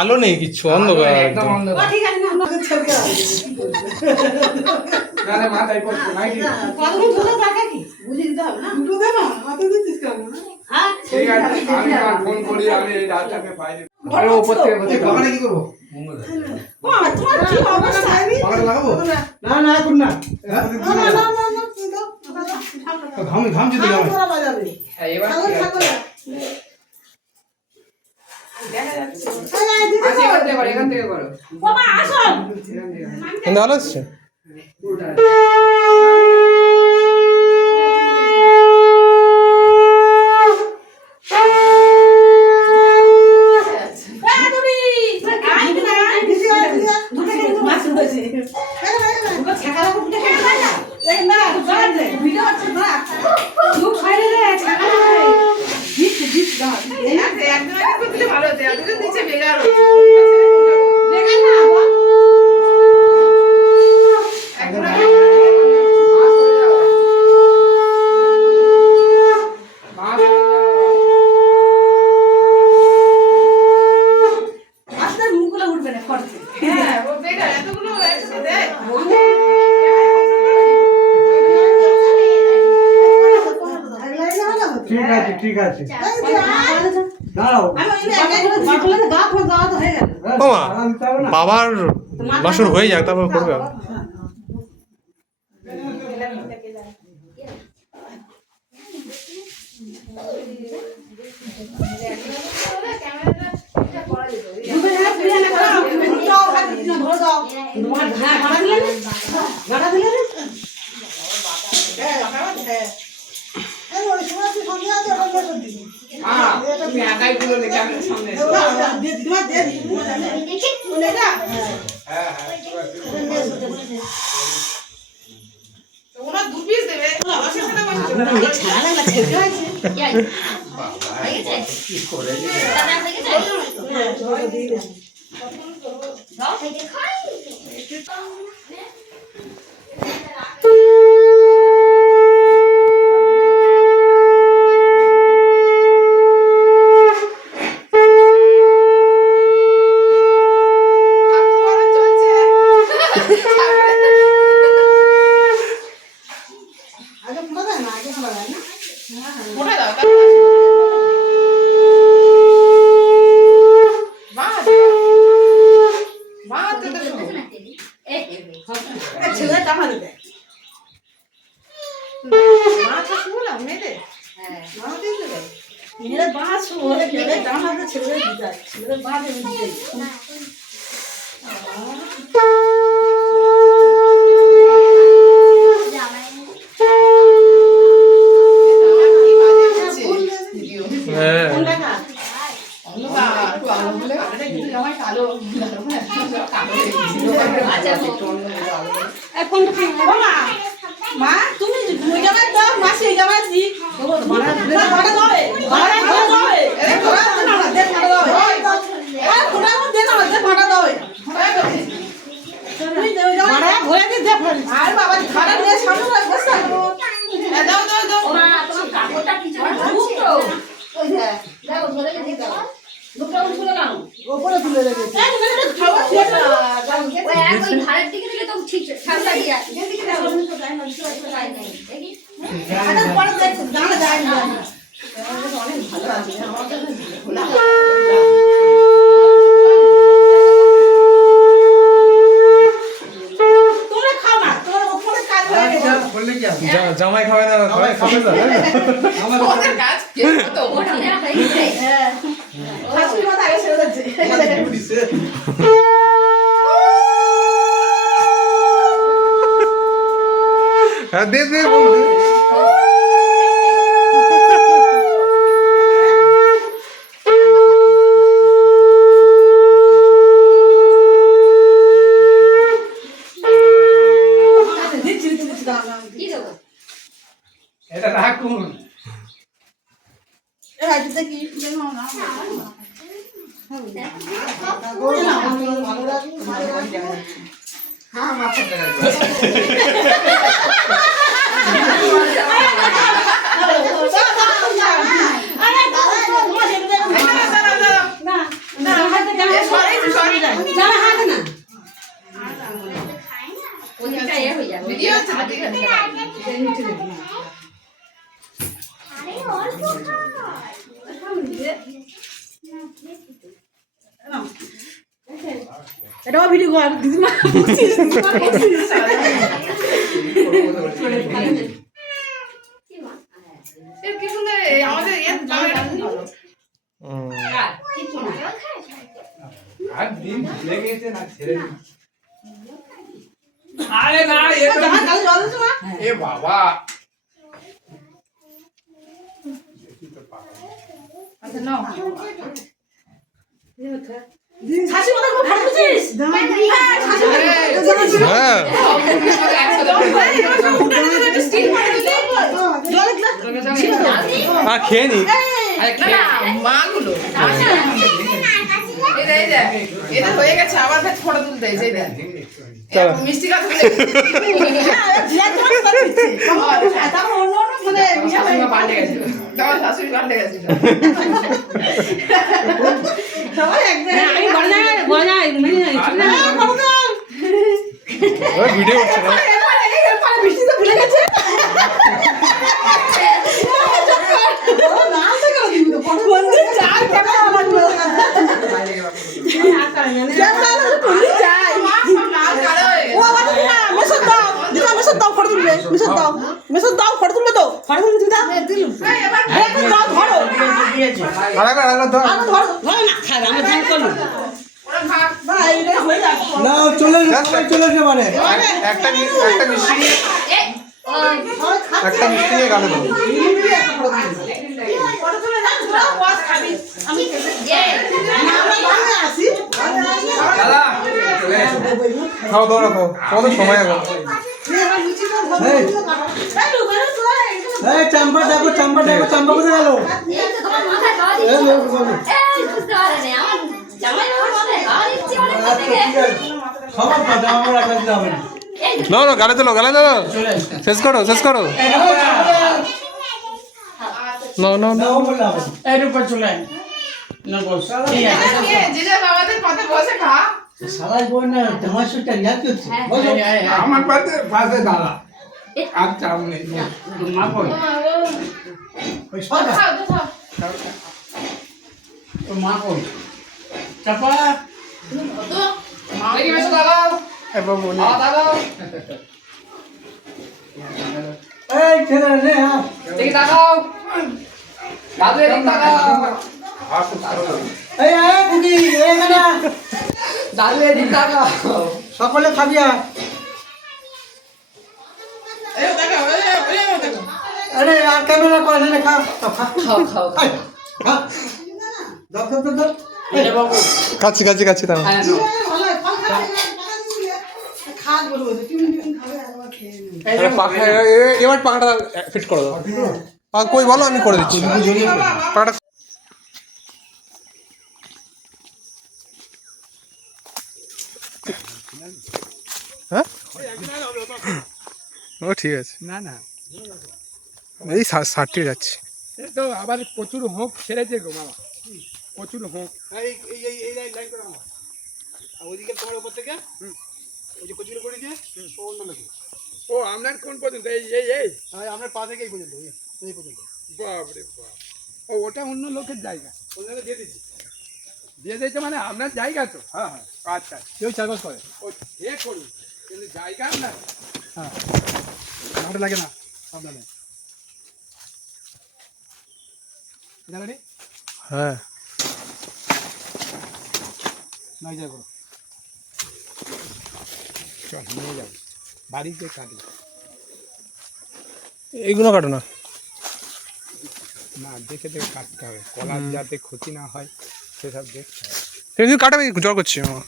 আলো নেই কিচ্ছু, অন্ধকার একদম অন্ধকার। ঘাম যেতে ভালো আসছে। ঠিক আছে বাবার বাসর হয়ে যাক তারপর করবে। মা তুমি জামাই দাও মাসি জামাই দি ভাড়া দাও ভাড়া দাও এ ভাড়া দাও দে ভাড়া দাও আর কোনা দে না দে ভাড়া দাও তুমি দাও ভাড়া ঘরে দে আর বাবা ভাড়া নিয়ে সামনে বস দাও দাও দাও মা তোমার কাপড়টা কিছু খুব তো ওই দাও ধরে দিয়ে দাও দুটো উঠে নাও উপরে তুলে রেখে এই মানে খাওয়া শেষ ওই এক ওই ধারের দিকে দিলে তো ঠিক ঠান্ডা দিয়া এদিকে দাও তো যায় না কিছু যায় না দেখি আরে পরে দেখ দাঁড়া যায় না অনেক ভালো আছে আমার কাছে খোলা তোমরা খাও না তোমরা উপরে কাজ হয়ে গেছে বললে কি জামাই খাবে না খাবে না আমাদের কাজ কে তো ওটা হয়ে গেছে হ্যাঁ হাসি মাথা এসে যাচ্ছে হ্যাঁ দে দে বল দে এটা রাখুন দেখি হ্যাঁ মাথা ভিডিও হচ্ছে না, ঠিক আছে। এটাও ভিডিও কর দিদিমা কি সুন্দর আমাদের আর ডিম লেগে গেছে না ছেড়ে দিন। আরে না এ তো জল দিছো না এ বাবা আচ্ছা নাও শাশি মনে করে ফটো দিছিস হ্যাঁ জল গ্লাস আর খেয়ে নি মাগুলো এটা হয়ে গেছে আবার ফের ফটো তুলতে এই যে মিষ্টি কথা বলে তারপর অন্য অন্য মানে শাশুড়ি পাল্টে গেছিল তোমার শাশুড়ি পাল্টে গেছিল সবাই একদম আমি গয়না ওই ভিডিও করছে না বৃষ্টি তো ভুলে গেছে বন্ধু চার ক্যামেরা লাগলো আরেকবার ধর না চলে চলে যেতে পারে একটা মিষ্টি নিয়ে একটা মিষ্টি নিয়ে গালে দাও দাদা চলে এসো খাও দাও রাখো তোমাদের সময় এখন চাম্পা দেখো চাম্পা কোথায় গেল সবার কথা আমার রাখা দিতে হবে না না না গালে তোলো শেষ করো না না না নাও বললে হবে এর উপর চলে আয়। না বস ঠিক আছে যে যে বাবাদের পাতে বসে খা সারাই বই না তোমার সুটা রিয়াক করছে বলো আয়, আয়, আয়। আমার পাশে পাশে দাদা আর চাপ নেই তোর মা কই ওই সব খাও তো খাও তোর মা কই চাপা তো মা কি বেশ দাও দাও এই ছেলে রে হ্যাঁ দেখি দাও দাদু এদিক দাও এই আয় কুকি এখানে দাদু এদিক দাও সকলে খাবি আর এই দেখো এই দেখো আরে আর ক্যামেরা করে নে খা খা খাও আয়, খা দাও এটা বাবু কাচ্ছি তার হ্যাঁ নাও। এবার পাখাটা ফিট করে দাও কই বলো আমি করে দিচ্ছি পাখাটা হ্যাঁ ও ঠিক আছে না না এই 60 যাচ্ছে এ তো আবার প্রচুর হোক ছেড়েছে গো মামা প্রচুর হোক এই লাইন করে আমার আর ওইদিকে তোমার উপর থেকে ওই যে কচুরি করেছে ও অন্য লোকে ও আপনার কোন পর্যন্ত এই আর আমরা পা থেকে এই পর্যন্ত এই পর্যন্ত বাপরে বাপ ও ওটা অন্য লোকের জায়গা অন্য লোকে দিয়ে দিচ্ছি দিয়ে দিয়েছে মানে আপনার জায়গা তো হ্যাঁ হ্যাঁ আচ্ছা কেউ চাষবাস করে ও এ করুন কিন্তু জায়গা না হ্যাঁ ভালো লাগে না আপনাদের জানি হ্যাঁ নাই যাবো চল নিয়ে যাবো বাড়িতে কাটি এইগুলো কাটো না না দেখে দেখে কাটতে হবে কলার যাতে ক্ষতি না হয় সেসব দেখতে হবে তুমি কাটাবে জ্বর করছি আমার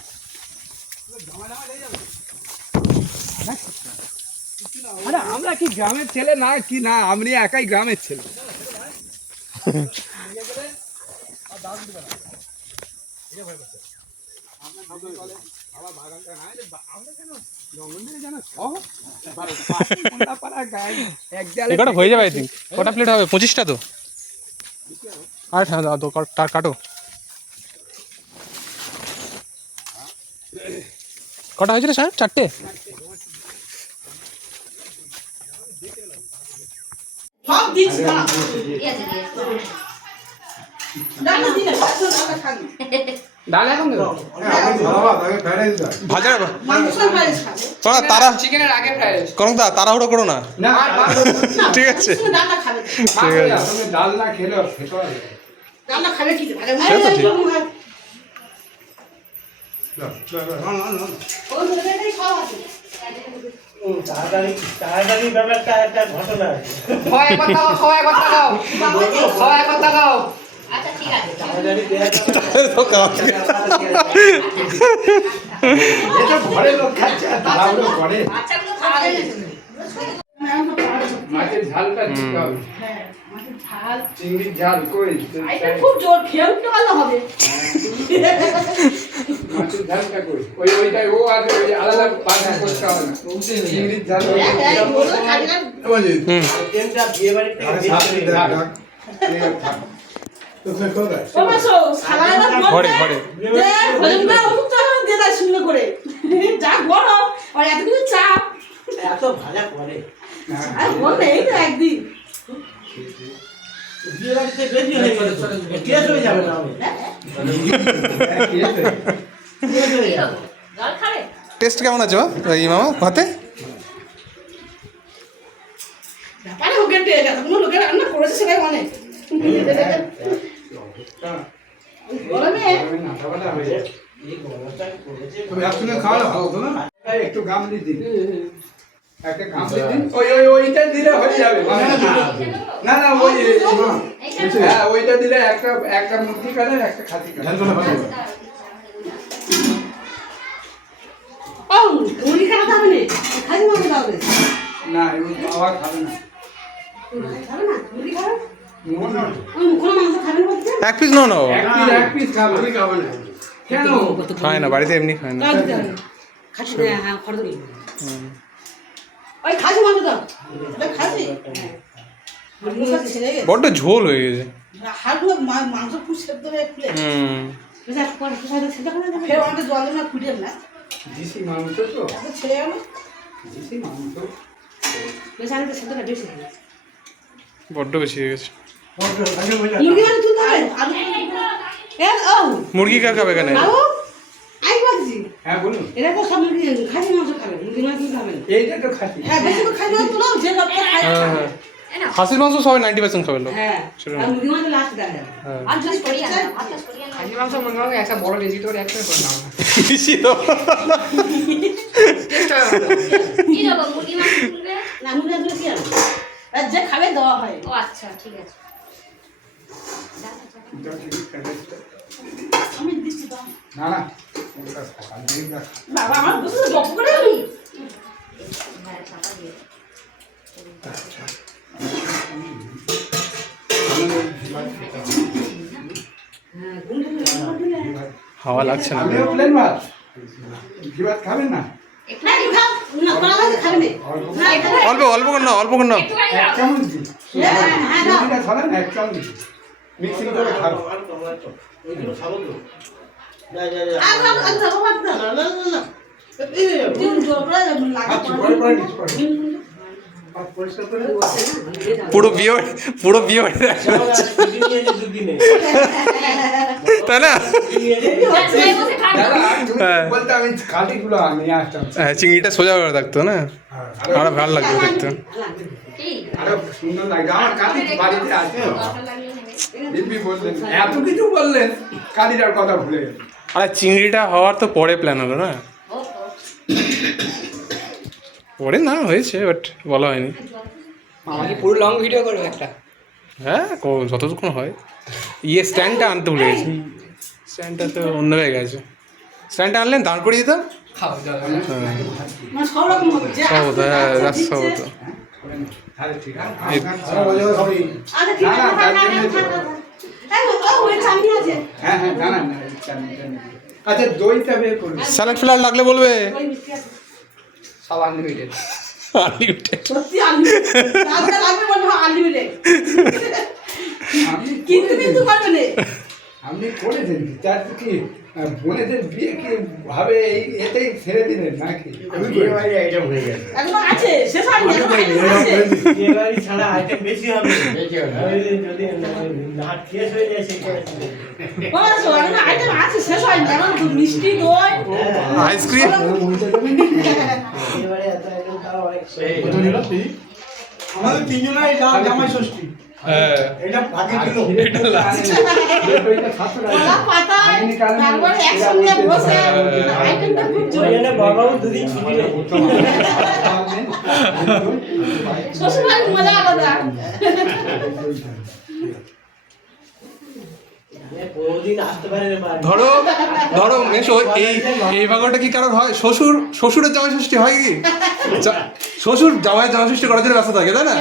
আরে আমরা কি গ্রামের ছেলে না কি না আমি একাই গ্রামের ছেলে এটা হয়ে যাবে আই থিঙ্ক কটা প্লেট হবে 25টা তো আর হ্যাঁ দাও তো কাটো কটা হয়েছিল স্যার 4টে দিচ্ছি না ডানা দিলে ডানা খাবি ডাল এখন দেবো ভাজা মাংস ফ্রাই খাবে তোরা তারা চিকেনের আগে ফ্রাই রাইস করুন তাড়াহুড়ো করো না না ঠিক আছে ডানা খাবে ঠিক আছে তুমি ডাল না খেলেও খেতে হবে ডানা খাবে কি ভালো সে তো ঠিক। ওই ধরে সব আছে তাড়াতাড়ি ব্যাপারটা একটা ঘটনা আছে। হয় একবার দাও হয় একবার দাও হয় একবার দাও আচ্ছা ঠিক আছে তাড়াতাড়ি দেয়াটা এটা ঘরে লোক খাচ্ছে আর তাড়াহুড়ো করে বাচ্চাগুলো খাবে মাছের ঝালটা দিতে হবে হ্যাঁ আমাদের ঝাল চিংড়ির ঝাল কই এটা খুব জোর খেয়ে উঠতে ভালো হবে মাছের ঝালটা কই ওইটাই ও আর ওই আলাদা বাজা করতে হবে না চিংড়ির ঝাল ট্রেনটা বিয়ে বাড়ির থেকে বেরিয়ে গেছে। ও মাসো সালাদা ঘরে ঘরে দে হলুদটা ওটা দিয়ে দাও সুন্দর করে যা গরম আর এত কিছু চাপ এত ভাজা করে আর বললে এই তো একদিন বিয়ে বাড়িতে বেশি হয়ে গেলে কেস হয়ে যাবে না হবে কেস হয়ে যাবে জল খাবে টেস্ট কেমন আছে এই মামা ভাতে মানে ওকে টেয়ে গেছে কোনো লোকের রান্না করেছে সেটাই মনে গরমে এই গরমটা করেছে তুমি একসঙ্গে খাওয়া না খাও না একটু গামলি দিন একটা গামলি দিন ওইটা দিলে হয়ে যাবে না না ওই হ্যাঁ ওইটা দিলে একটা মুরগি কাটেন একটা খাসি কাটেন ও মুড়ি খাওয়া যাবে না খালি মাছ দাও রে না ওই বাবা খাবে না খাবে না মুড়ি খাবে না কোনো মাংস খাবে না বলতে এক পিস নাও না ও। এক পিস খাবে আমি খাবো না কেন খায় না বাড়িতে এমনি খায় না দাও দিতে হবে খাসি না হ্যাঁ খড় দিই ওই খাসি মাংস দাও এটা খাসি মাংস ছেড়ে গেছে বড্ড ঝোল হয়ে গেছে হাড়গুলো মাংস খুব সেদ্ধ হয়ে ফুলে বুঝা পরে সাইডে সেদ্ধ করে দেবে ফের আমাদের জল না ফুটে না দিশি মাংস তো তারপর ছেড়ে গেল দিশি মাংস বেশ আগে সেদ্ধটা বেশি হয়ে গেছে বড্ড বেশি হয়ে গেছে মুরগি মানে তুলতে হবে আলু এ ও মুরগি কার খাবে এখানে আলু আই বলছি হ্যাঁ বলুন এরা তো সব মুরগি খাসি মাংস খাবে মুরগি মাংস খাবে না এইটা তো খাসি হ্যাঁ বেশি করে খাই না তুলো যে লোকটা খায় হ্যাঁ হ্যাঁ খাসির মাংস সবাই 90% খাবে লোক হ্যাঁ সেটা আর মুরগি মাংস লাস্ট দেখা যাবে হ্যাঁ আর যদি করিয়া না আচ্ছা করিয়া না খাসি মাংস মনে হয় একটা বড় রেজি করে একসাথে করে নাও না বেশি তো কি দেবো মুরগি মাংস তুলবে না মুরগি মাংস কি আর আর যে খাবে দেওয়া হয় ও আচ্ছা ঠিক আছে আমি দিচ্ছি দাও না না ওটা সকাল থেকে বাবা আমার বুঝতে গপ করে হ্যাঁ চাপা দিয়ে হ্যাঁ গুন্ডে দিলে হাওয়া লাগছে না আমিও প্লেন ভাত ঘি ভাত খাবেন না না কি খাও না কোলা ভাত খাবে না না এটা অল্প অল্প করে নাও অল্প করে নাও এক চামচ দিন হ্যাঁ হ্যাঁ দাও মুরগিটা ধরেন এক চামচ দিন মিক্সিং করে খাবো ওইগুলো খাবো তো যা যা যা আর খাও আর খাও ভাত দাও না না না তিন জোর করে লাগা আচ্ছা পরে পরে দিচ্ছি পরে আর পরিষ্কার করে পুরো বিয়ে বাড়ি দেখা যাচ্ছে। দুদিনে তাই না বসে বসে খাবে দাদা তুমি হ্যাঁ। বলতে আমি কাঠিগুলো নিয়ে আসতাম হ্যাঁ চিংড়িটা সোজা করে থাকতো না আরো ভালো লাগতো দেখতে কি আরো সুন্দর লাগবে আমার কাঠি বাড়িতে আছে দরকার লাগলে নেবে দিব্যি বললেন এত কিছু বললেন কাঠিটার কথা ভুলে গেলেন আরে চিংড়িটা হওয়ার তো পরে প্ল্যান হলো না ও পরে না হয়েছে বাট বলা হয়নি আমাকে পুরো লং ভিডিও করবে একটা হ্যাঁ যতটুকু হয় স্ট্যান্ডটা আনতে ভুলে গেছি স্ট্যান্ডটা তো অন্য হয়ে গেছে স্ট্যান্ডটা আনলেন দাঁড় করিয়ে দিতাম খাও দাদা হ্যাঁ মানে সব রকম হবে যে সব হতো হ্যাঁ রাত সব হতো তাহলে ঠিক আছে আচ্ছা ঠিক আছে না, না, তার জন্যই তো। এই ও ওই চামড়ি আছে হ্যাঁ হ্যাঁ জানান না আচ্ছা দইটা বের করুন স্যালাড ফ্যালাড লাগলে বলবে ওই মিষ্টি আছে সব আনলিমিটেড আনলিমিটেড সত্যি আনলিমিটেড রাতটা লাগবে বলবো আনলিমিটেড কিন্তু কিন্তু পারবে না আপনি করেছেন কি তার কি বোনেদের বিয়ে কি ভাবে এই এতেই ছেড়ে দিলেন নাকি বিয়ে বাড়ি আইটেম হয়ে গেছে একবার আছে শেষ হয় বিয়েবাড়ি ছাড়া আইটেম বেশি হবে যদি না শেষ হয়ে যায় সেটা আইটেম আছে শেষ হয়নি এখন মিষ্টি দই আইসক্রিম বিয়েবাড়ি এত আইটেম তাও অনেক আমাদের তিনজনের জামাই ষষ্ঠী হ্যাঁ এটা আগে ছিল কলা পাতা তারপরে একসঙ্গে বসে আইটেমটা খুব ওই জোরে জন্য বাবাও দুদিন ছুটি নেই শ্বশুরবাড়ির মজা আলাদা কোনোদিন আসতে পারে না বাড়ি। ধরো ধরো মেশো এই ভাগটা কি কারোর হয় শ্বশুরের জামাই ষষ্ঠী হয় কি শ্বশুর জামাই ষষ্ঠী করার জন্য ব্যস্ত থাকে তাই না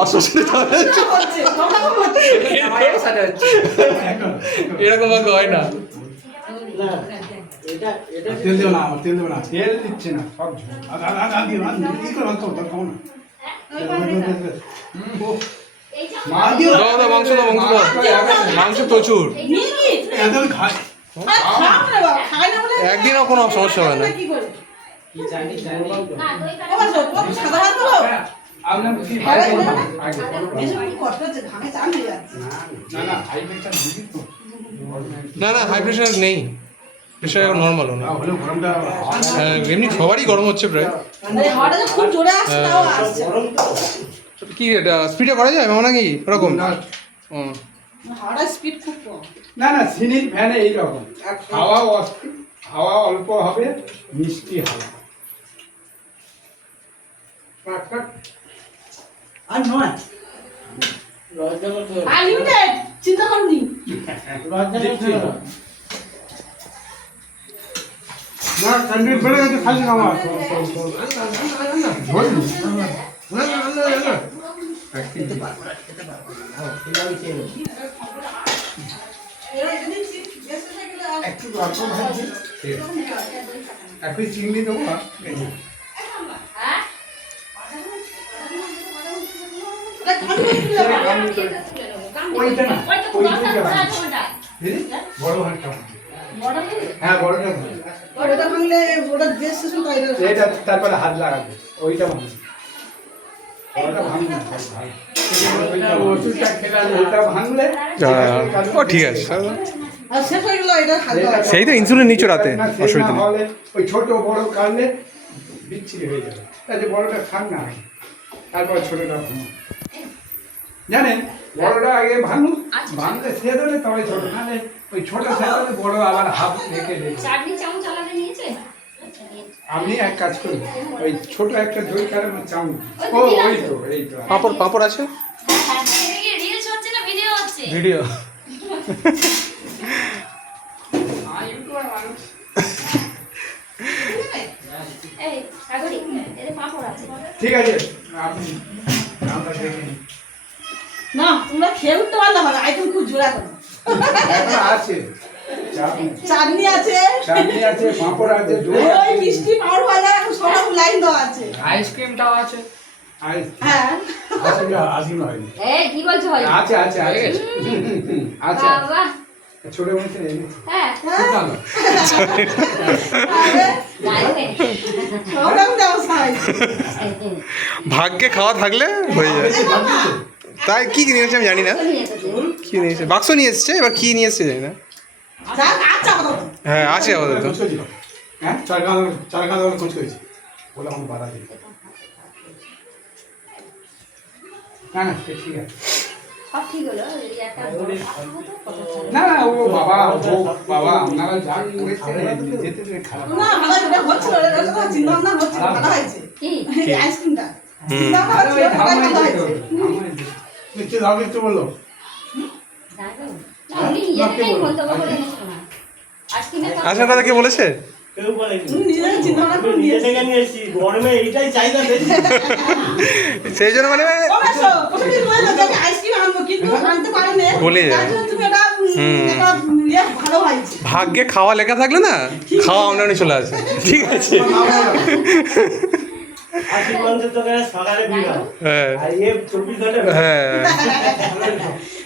আর শ্বশুরের জামাই ষষ্ঠী হচ্ছে সবরকম হচ্ছে এরকম ভাগ হয় না না এটা এটা তেল দেবো না আমার তেল দেবো না তেল দিচ্ছে না সব ঝোল। কি করে ভাত খাবো না দাও দাও মাংস দাও মাংস প্রচুর নিয়ে কি এত খাই আর খাও না বাবা খাই না বলে একদিনও কোনো সমস্যা হবে না কি করে কি জানি জানি বাবা সব কত সাদা ভাত দেবো আপনার কি ভালো ভাই লাগবে না? আগে এসব কি কষ্ট হচ্ছে ঘামে চান হয়ে যাচ্ছে না না হাই প্রেশার দিবি তো না না হাই প্রেশার নেই প্রেশার এখন নর্মাল না হলেও গরমটা এমনি সবারই গরম হচ্ছে প্রায় আরে হঠাৎ খুব জোরে আসছে তাও আসছে গরম তো কি এটা স্পিডে করা যায় মামা নাকি ওরকম না হঠাৎ স্পিড খুব কম না না সিলিং ফ্যানে এইরকম হাওয়া অল্প হবে মিষ্টি হাওয়া আর নয় লজ্জা করতে হবে। আনলিমিটেড চিন্তা করনি লজ্জা করতে হবে। না ক্যান্ডিড বেড়ে গেছে খালি না আমার একটু অল্প ভাজি একটু চিংড়ি দেবো ওইটা না বড় ভাতটা হ্যাঁ বড়টা ভালো। ওটা ভাঙলে ওটা দেশ শেষন তাইলে এটা তারপরে হাত লাগাবে ওইটা ভালো ওটা ভাঙবে না, ভালো। ওষুধটা খেলে ওটা ভাঙলে ও ঠিক আছে আর শেষ হয়ে গেল এটা খাদ্য সেই তো ইনসুলিন নিচ্ছ রাতে না, সে অসুবিধা না নেই হলে ওই ছোট বড় কাটলে বিচ্ছিরি হয়ে যাবে তাই বড়টা খান না আগে। তারপর ছোটটা ভাঙুন জানেন বড়টা আগে ভাঙুন ভাঙলে সে দেবে তবে ছোট নাহলে ওই ছোট সেদালে বড় আবার হাফ রেখে দেবে চাটনি চামচ আলাদা নিয়েছে আপনি এক কাজ করুন ওই ছোট একটা দই কারণ চাউন ও ওই তো এই তো পাঁপড় আছে রিলস হচ্ছে না ভিডিও হচ্ছে ভিডিও এই সাগরি এর পাপড় আছে ঠিক আছে আপনি আমরা দেখে নিই না তোমরা খেয়ে উঠতে পারলে হবে আইটেম খুব জোড়া করো এখন আছে চাটনি আছে চাটনি আছে পাঁপড় আছে দই ওই আছে মিষ্টি পাউড ভাজা এখন সব লাইন দেওয়া আছে আইসক্রিমটাও আছে হ্যাঁ আসিম হয়নি এই কি বলছো ভাই আছে আছে আছে আছে বাবা ছোট মনে এনেছি হ্যাঁ আরে লাইনে সব দেওয়া সাইজ ভাগ্যে খাওয়া থাকলে হয়ে যায় তাই কি নিয়ে এসেছে আমি জানি না কি নিয়ে এসেছে বাক্স নিয়ে এসছে এবার কি নিয়ে এসছে জানি না যা আচ্ছা কথা হ্যাঁ আছে আপাতত খোঁজ করেছিল হ্যাঁ চার খাওয়া দাওয়া খোঁজ করেছি বলে আমাকে বাধা দিই না না সে ঠিক আছে সব ঠিক হলো এই একটা না না ও বাবা আপনারা যা করেছেন যেতে যেতে খারাপ না ভালো এটা হচ্ছে এটা তো চিন্তা ভাবনা হচ্ছে ভালো হয়েছে কি এই আইসক্রিমটা চিন্তা ভাবনা আরে হচ্ছে ওই ভালো ধামাই হয়েছে নিশ্চয় দাও একটু বললো দাঁড়াও না উনি নিজেই মন্তব্য করে নিয়েছিল না আজকে না আসার কথা কে বলেছে কেউ বলেনি। তুমি নিজে চিন্তা ভাবনা করে নিজে নিয়েছো থেকে নিয়ে এসেছি গরমে এইটাই চাহিদা বেশি সেই জন্য মানে ও মেসো প্রথমে বললো যে আমি আইসক্রিম আনবো কিন্তু আনতে পারিনি বলে যায়। তার জন্য তুমি এটা এটা ইয়ে ভালো হয়েছে ভাগ্যে খাওয়া লেখা থাকলে না খাওয়া আমদানি চলে আসে ঠিক আছে খাসির মাংসের দোকানে সকালে বিভাগ হ্যাঁ আর এ 24 ঘন্টা হ্যাঁ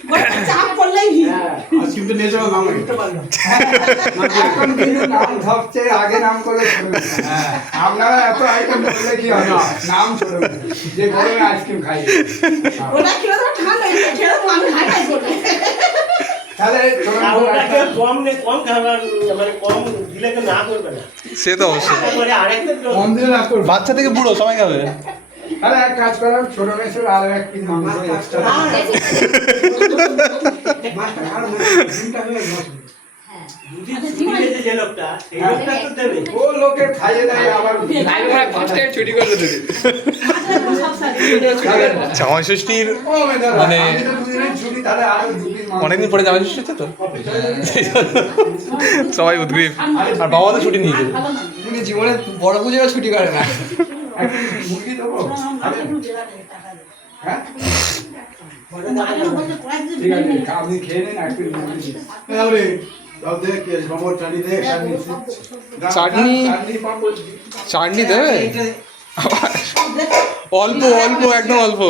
গোটা চাপ পড়লেই ভিড়। কিন্তু নিয়ে যাওয়া নাম বুঝতে পারলাম এখন কিন্তু নাম ধরছে আগে নাম করে ছোড়বে। আপনারা এত আইটেম করলে কি হবে নাম ছোড়বে যে গরমে আইসক্রিম খাই ওটা খেলে তো ঠান্ডা হয়ে যাবে, খেলে তো আমি হাই হাই করবো। তাহলে আর ওটাকে কম খাবার মানে কম দিলে কেউ না করবে না সে তো অবশ্যই তারপরে আরেকটা কম দিলে না করবো। বাচ্চা থেকে বুড়ো সবাই খাবে তাহলে এক কাজ করাম ছোট মেসের আরো এক পিস মাংস এক্সট্রা দিলে যে লোকটা সেই লোকটা তো দেবে ও লোকে খাইয়ে দেয় আবার ছুটি করে দেবে সব সাথে জামাই ষষ্ঠীর ও মেয়েদের, মানে- আমি তো দুদিনের ছুটি তাহলে আরো দু পিস মাংস অনেকদিন পরে জামাই ষষ্ঠী হচ্ছে তো সবাই উদ্গ্রীব আর বাবা তো ছুটি নিয়ে যাবে উনি জীবনে বড় পুজোর ছুটি করে না এক পিস মুরগি দেবো হ্যাঁ ঠিক আছে আপনি খেয়ে নিন এক পিস মুরগি দিন। চাটনি চাটনি পাঁপড় দিন। চাটনি দেবে অল্প অল্প একদম অল্প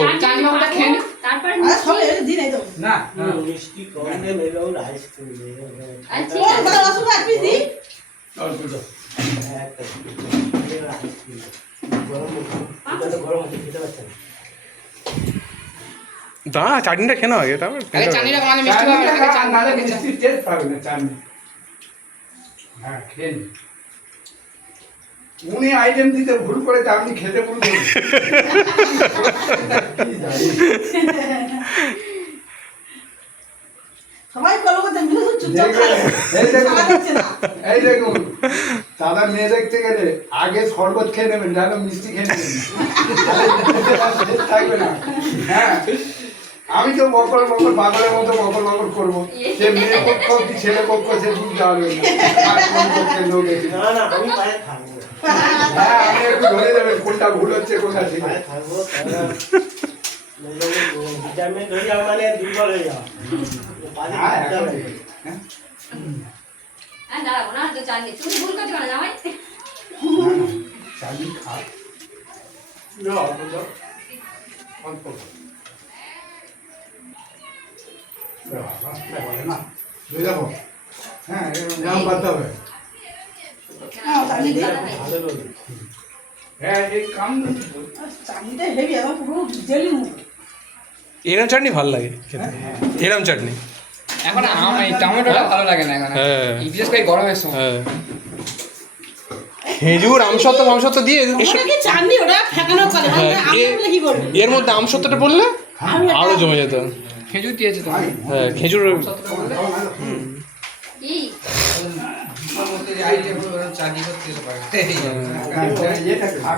তারপর আরে সবাই দিন এই তো না মিষ্টি কম দেবে এবং রাইস করবে আচ্ছা ও বড় রসুন এক পিস দি অল্প দাও। একটা রাইস করবে গরম খেতে পারছেন দাঁড়া চাটনিটা খেয়ে নাও আগে তারপর চাটনিটা নাহলে মিষ্টির টেস্ট পাবে না চাটনি হ্যাঁ খেয়ে নিন। উনি আইটেম দিতে ভুল করে তা আপনি খেতে ভুল করবেন। কি জানি। সবাই কল করতে মিলে তো চুপচাপ দেখবেন, খাবে এই দেখুন, সারা দিচ্ছে না এই দেখুন দাদা মেয়ে দেখতে গেলে আগে শরবত খেয়ে নেবেন যেন মিষ্টি খেয়ে নেবেন টেস্ট থাকবে না হ্যাঁ আমি তো বকর বকর পাগলের মতো বকর বকর করবো সে মেয়ে পক্ষ কি ছেলে পক্ষ সে বুঝতে পারবে না আর কোন পক্ষের লোক এসে। না না আমি পায়ে থাকবো হ্যাঁ আপনি একটু ধরে দেবেন কোনটা ভুল হচ্ছে কোনটা ঠিক পায়ে থাকবো ভিটামিন হয়ে যাওয়া মানে দুর্বল হয়ে যাওয়া পায়ে হ্যাঁ থাকতে এখন হবে। হ্যাঁ হ্যাঁ দাঁড়াবো না তো চাটনি তুমি ভুল করছো না জামাই চাবি খা অল্প দাও অল্প বলে না বুঝে যাবো হ্যাঁ নাম বাদ হবে হ্যাঁ চাটনি দি ভালো হবে হ্যাঁ এই কাম চাটনিটা হেভি একদম পুরো জেলি মুখ এরম চাটনি ভালো লাগে খেতে এরম চাটনি এখন এই টমেটোটা ভালো লাগে না এখন হ্যাঁ। এই বিশেষ করে গরমের সময় হ্যাঁ খেজুর আমসত্ত্ব ফামসত্ত্ব দিয়ে ওটা কি চাটনি ওটা ফেকানো করে হ্যাঁ, আমি বলে কি করব এর মধ্যে আমসত্ত্বটা পড়লে আরো জমে যেত খেজুর দিয়েছে তো হ্যাঁ খেজুর কি চাটনি করতে যেতে পারে এটা খা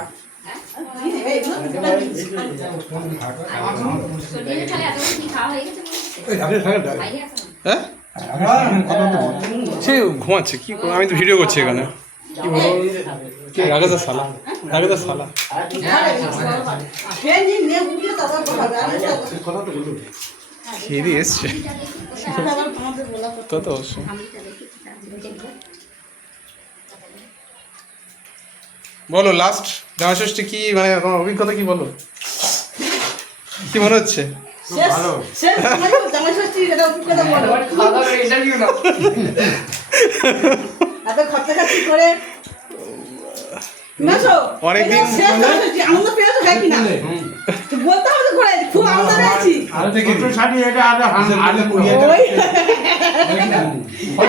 শরীরে খালি এত কি খাওয়া হয়ে গেছে বাইরে এখন হ্যাঁ সে ঘুমাচ্ছে কি করবো? আমি তো ভিডিও করছি এখানে কি বলবো কি রাগে তো সালা রাগে তো সালা ফেন নি নে উঠলে তারপর কথা হবে আর খেয়ে দিয়ে এসছে আমাদের বলা তা তো অবশ্যই বলো লাস্ট জামা ষষ্ঠী কি মানে তোমার অভিজ্ঞতা কি বলো কি মনে হচ্ছে শেষ শেষ জামাই ষষ্ঠী এটা কথা বলো ইন্টারভিউ না এত খরচা খাচ্ছি করে মেসো অনেকদিন- শেষ জামাই ষষ্ঠী আনন্দ পেয়েছো খাই কিনা তো বলতে হবে তো করে খুব আনন্দ পেয়েছি ওই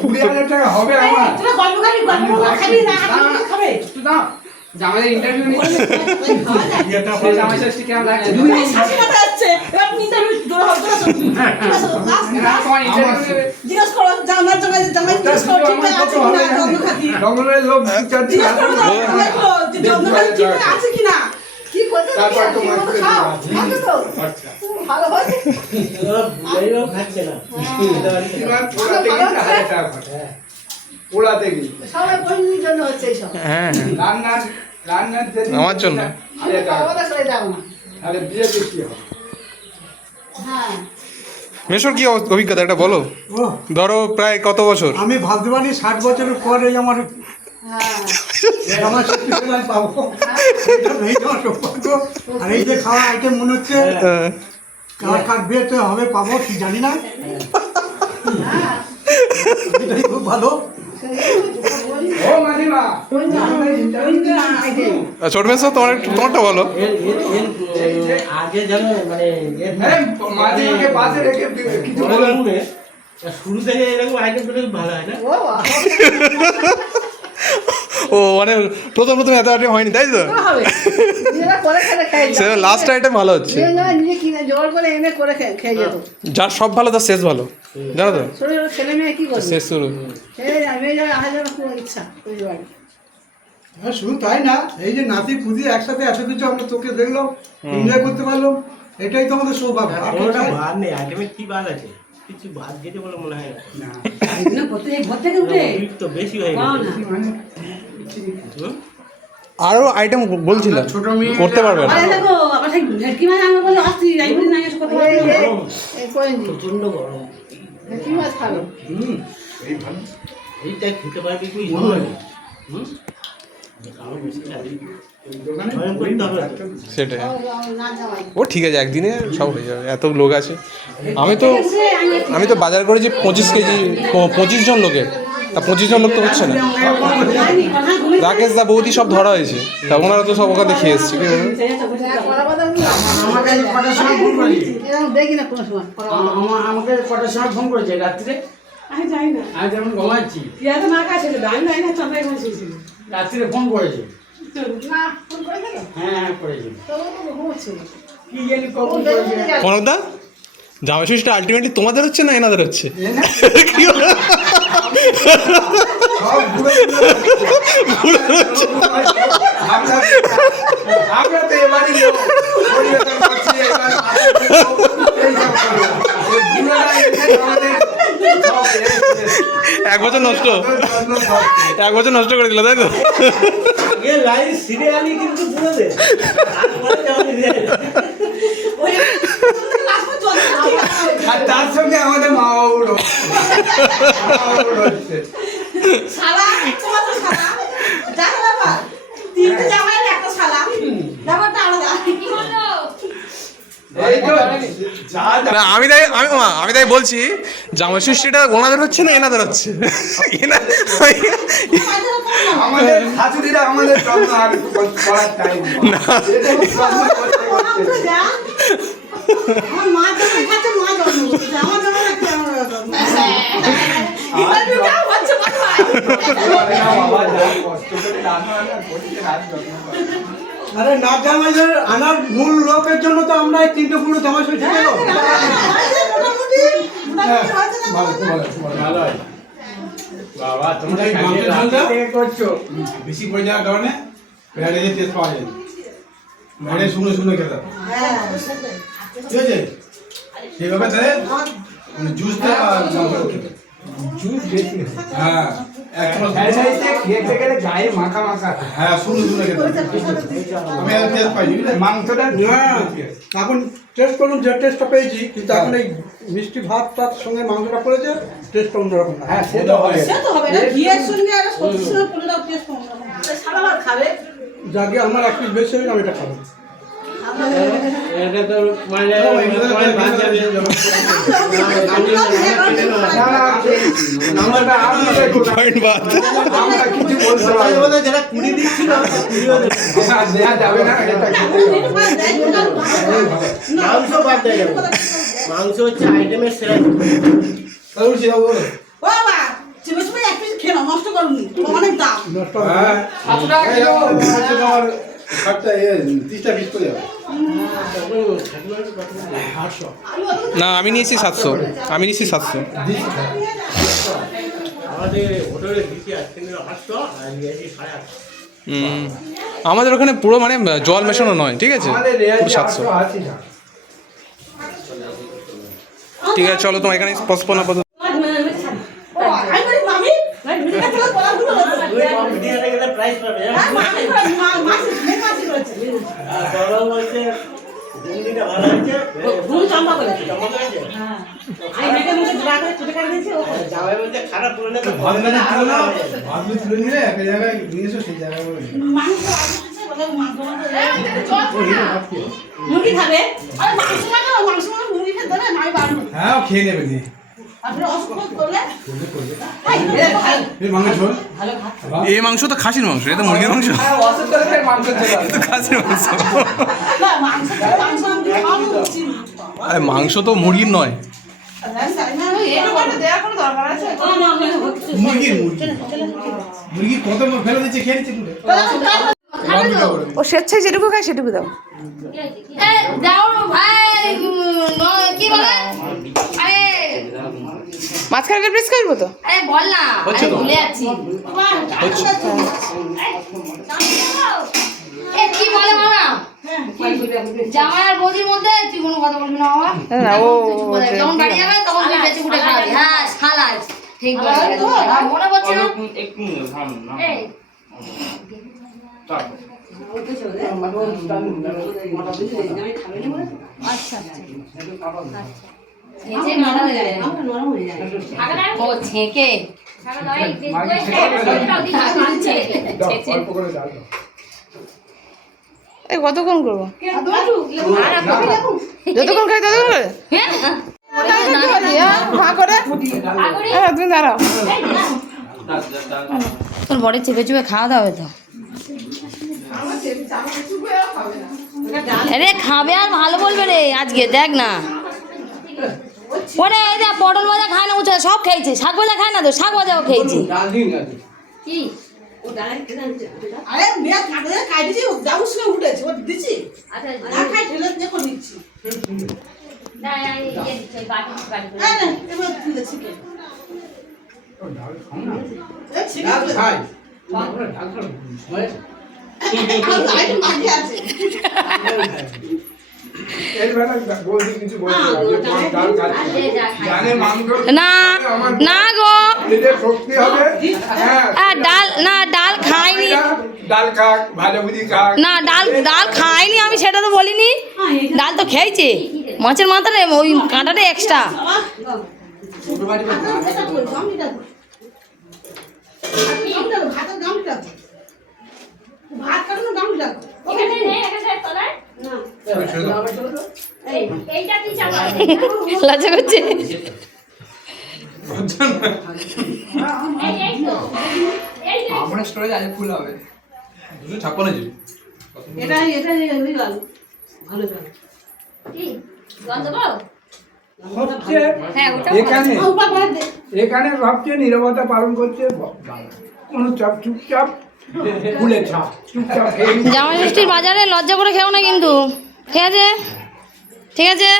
কুড়ি হাজার টাকা হবে আমার তোরা গল্প খাবি না আর খাবে আমাদের ইন্টারভিউ খাওয়া যায় জামাই ষষ্ঠী কেমন লাগছে এই শাশি মাথা আসছে এবার ইন্টারভিউ দৌড় হবে তোমার ইন্টারভিউ জিজ্ঞেস করো জামাই জিজ্ঞেস করো ঠিক আছে কিনা জন্ম খাতি জঙ্গলের লোক দু চারটি জিজ্ঞেস করো আছে। জামাই করো যে জন্ম খাতি ঠিক আছে কিনা কি করতে তারপর তোমার করে খাও দিবা। ভালো তো আচ্ছা ভালো হয়েছে ওরা বুঝাইও খাচ্ছে না এবার পোড়াতে গেলে 1000 টাকা খরচ। পোড়াতে গেলে সবাই বন্ধুর জন্য হচ্ছে এইসব হ্যাঁ রান্নার যেদিন আমার জন্য। 1000 টাকা। খাওয়া দাওয়া করে যাবো না তাহলে বিয়েতে কি হবে হ্যাঁ মেশোর কি অভিজ্ঞতা এটা বলো ধরো প্রায় কত বছর আমি ভাবতে পারি 60 বছরের পরে আমার আমার সত্যি করে আমি পাবো এই তোমার সৌভাগ্য আর এই যে খাওয়া আইটেম মনে হচ্ছে কার কার বিয়েতে হবে পাবো কি জানি না এটাই খুব ভালো ও মাঝিমা ছোট মেসো তোমারটা বলো। আগে যেন মানে মাঝিমাকে পাশে রেখে কিছু বলো শুরু থেকে এরকম আইটেম করে ভালো হয় না? ও মানে প্রথম এত আইটেম হয়নি তাই তো, হবে নিজেরা করে খেলে খেয়ে সে লাস্ট আইটেম ভালো হচ্ছে। নিজে কিনে জোর করে এনে করে খেয়ে যেত যার সব ভালো তার শেষ ভালো, জানো তো, ছোট ছোট ছেলে মেয়ে কি করবে শেষ শুরু। আমি হাজার কোনো ইচ্ছা ওই বাড়ি হ্যাঁ শুধু তাই না, এই যে নাতি পুঁজি একসাথে এত কিছু আমরা তোকে দেখলাম, এনজয় করতে পারলাম, এটাই তো আমাদের সৌভাগ্য। আর কোনো কোথায়? বাদ নেই, আইটেমে কি বাদ আছে? কিছু বাদ গেছে বলে মনে হয় না। ঘর থেকে উঠে তো বেশি হয়ে পাও গেছে। না। হুম? আরো আইটেম বলছিলাম করতে পারবে না। আরে দেখো আবার সেই ভেটকি মাছ আমি বলে আসছি আমি বলি না এসে করতে পারবো না। এই করে নি প্রচণ্ড গরম। কি মাছ খাবে এইটা খেতে পারবি কি হয়? হুম? কারণ বেশি লাগে। স্বয়ং করতে হবে তো। সেটাই, না যাওয়াই ও ঠিক আছে একদিনে সব হয়ে যাবে, এত লোক আছে। আমি তো বাজার করেছি 25 কেজি, 25 জন লোকের, তা 25 জন লোক তো হচ্ছে না। রাকেশ দা বৌদি সব ধরা হয়েছে, তা ওনারা তো সব ওখানে খেয়ে এসছে। কি বলবো? কলা বাদাম আমাকে কটার সময় ফোন করেছে, এরকম দেখি না কোনো সময় কলা বাদাম আমাকে কটার সময় ফোন করেছে রাত্রে, আমি যাই না আমি যখন ঘুমাচ্ছি ইয়া তো না কাছে আমি যাই না চাঁদাই বসেছিল রাত্রে ফোন করেছে। না ফোন করে গেল হ্যাঁ করেছে, তবু তো ঘুমোচ্ছিল কি জানি কখন করেছে। কনকদা জামা ষষ্ঠীটা আলটিমেটলি তোমাদের হচ্ছে না এনাদের হচ্ছে? কি হলো? সব ঘুরে আমরা তো এবারই লোক পরিবেশন করছি, এবার এই সব করবো। এই ঘুরেরা এসে আমাদের সব এক বছর নষ্ট, যত্ন সব। 1 বছর নষ্ট করে দিল তাই তো। আগে লাইন সিরিয়ালি কিন্তু পুরো দে। তারপরে যাওয়া যায়। আর তার সঙ্গে আমাদের মা বাবুরও হচ্ছে। শালা তোমার তো শালা জানো ব্যাপার তিনটে জামাইয়ের একটা শালা ব্যাপারটা আলাদা কি হলো এই তো যা যা না আমি তাই বলছি জামা ষষ্ঠীটা ওনাদের হচ্ছে না এনাদের হচ্ছে? আমাদের শাশুড়িরা আমাদের যত্ন আর করার টাইম না, যা আমার মা জামাই খাচ্ছে মা জন্ম করছে আমার জামাই রাখছে আমার জন্ম এবার বিবাহ হচ্ছে আরে না জামাইদের আনার মূল লোকের জন্য তো আমরা এই 3টে পুরো জামাই ষষ্ঠী গেল। মোটামুটি ভালো হয় বাবা, তোমরা এই গামছা ঝোলটা করছো বেশি পড়ে যাওয়ার কারণে পেয়ারে যে টেস্ট পাওয়া যায়, মানে শুকনো শুকনো খেতে হবে। ঠিক আছে, সেইভাবে তাহলে মানে জুসটা জুস বেশি হ্যাঁ খেতে গেলে গায়ে মাখা মাখা হ্যাঁ শুকনো শুকনো খেতে হবে। আমি আর টেস্ট পাইনি মাংসটা এখন টেস্ট করলাম, যে টেস্টটা পেয়েছি, কিন্তু এখন এই মিষ্টি ভাত তার সঙ্গে মাংসটা পড়েছে, টেস্টটা অন্যরকম। হ্যাঁ সেটা হবে। সে তো হবে না ঘিয়ের সঙ্গে আর সবজির সঙ্গে পুরোটা টেস্ট কম সারা ভাত খাবে যাকে আমার 1 পিস বেশি হয়ে আমি এটা খাবো। এটা তো মানে বাদ যাবে। নাম্বারটা আমরা পয়েন্ট বাদ। আমরা কিছু বলতে পারবো না, যারা কুড়ি দিচ্ছিল দেয়া যাবে না এটা মাংস বাদ দেওয়া যাবে। মাংস হচ্ছে আইটেমের সেরা। তাহলে সেটা বলো। ও বাবা চিবে চিবে এক পিস খেয়ে নাও নষ্ট করুনি অনেক দাম নষ্ট হবে। হ্যাঁ 7 টাকা কিলো হচ্ছে তোমার 60টা 30টা পিস করে যাবে। 800 না আমি নিয়েছি 700, আমি নিয়েছি 700। আমাদের হোটেলে দিচ্ছি আজকে 800 আর নিয়েছি 850। আমাদের ওখানে পুরো মানে জল মেশানো নয়, ঠিক আছে, আমাদের পুরো রেয়াজি 700। 880 টাকা। ঠিক আছে চলো তোমার এখানে পসপন আপাতত। ও আমি বলি মামি এটা তো বলা ভুল হলো ওই কম্পিটিশনে গেলে প্রাইজ পাবে। হ্যাঁ মামি মাসি রয়েছে আর বড় বলছে বুন্দিটা ভালো হয়েছে ঘুম চম্পা করেছে চমক হয়েছে হ্যাঁ আমি মেয়েকে মুখে ধরা করে কুটে কাটে দিয়েছি ও জামাই মধ্যে খারাপ করলে তো ভালো না তুলো না ভালো তুলে নিলে একটা জায়গায় নিয়ে এসো সেই জায়গায় বলে মাংস আছে বলে মাংস মুরগি খাবে আরে মাংস মানে মুরগি খেতে দেবে নাই বাড়বো হ্যাঁ ও খেয়ে নেবে দিয়ে আপনি অসুখ করলে মাংস ঝোল ভালো ভাত এই মাংস তো খাসির মাংস এটা মুরগির মাংস হ্যাঁ অসুখ করে মাংস ঝোল এটা খাসির মাংস না মাংস মাংস আমি খাবো বুঝছি আরে মাংস তো মুরগির নয় মুরগি কত ফেলে দিচ্ছে খেয়ে নিচ্ছে ও স্বেচ্ছায় যেটুকু খায় সেটুকু দাও কি বলে আরে মাঝখানে পিস করবো তো আরে বল না আরে ভুলে যাচ্ছি এ কি বলে মামা জামাই আর বৌদির মধ্যে তুই কোনো কথা বলবি না মামা না ও যখন বাড়ি যাবে তখন তুই বেঁচে উঠে খাবি হ্যাঁ সালাদ ঠিক বলে মনে পড়ছে না এই আচ্ছা ছেঁচে নরম হয়ে যায় ও ছেঁকে অল্প করে ডাল দাও। এই কতক্ষণ করবো যতক্ষণ খাই ততক্ষণ করে ভাগ করে তুমি দাঁড়াও তোর বড় চেপে চেপে খাওয়া দাওয়া হবে তো আরে খাবে আর ভালো বলবে রে আজকে দেখ না ওরে এই দেখ পটল ভাজা খায় না উঠে সব খেয়েছে শাক ভাজা খায় না তো শাক ভাজাও খেয়েছি কি আরে মেয়ে কাটে কাটিছি যাবো শুনে উঠেছে ও দিছি আচ্ছা না খাই ঠেলে দেখো নিচ্ছি না এই বাটি না না এবার দিয়েছি কে ও ডাল খাও না এই ছিল ডাল খাই আমরা ডাল খাও সময় আইটেম বাকি আছে এর বেলা বলছি কিছু বলতে হবে ডাল খাচ্ছি জানে মাংস না না গো নিজের শক্তি হবে হ্যাঁ ডাল না ডাল খাইনি ডাল খাক ভাজাভুজি খাক না ডাল ডাল খাইনি আমি সেটা তো বলিনি ডাল তো খেয়েছে মাছের মাথাটা ওই কাঁটাটা এক্সট্রা ভাত কাটানো গামটা লজ্জা করছে আমরা স্টোরেজ আজ ফুল হবে 256 জিবি এটা এটা হয়ে গেল ভালো জানো সবচেয়ে হ্যাঁ ওটা এখানে উপা করে দে এখানে সবচেয়ে নীরবতা পালন করছে কোনো চাপ চুপচাপ ফুলে ছাপ চুপচাপ খেয়ে নিচ্ছে। জামাই ষষ্ঠীর বাজারে লজ্জা করে খেও না কিন্তু ঠিক আছে ঠিক আছে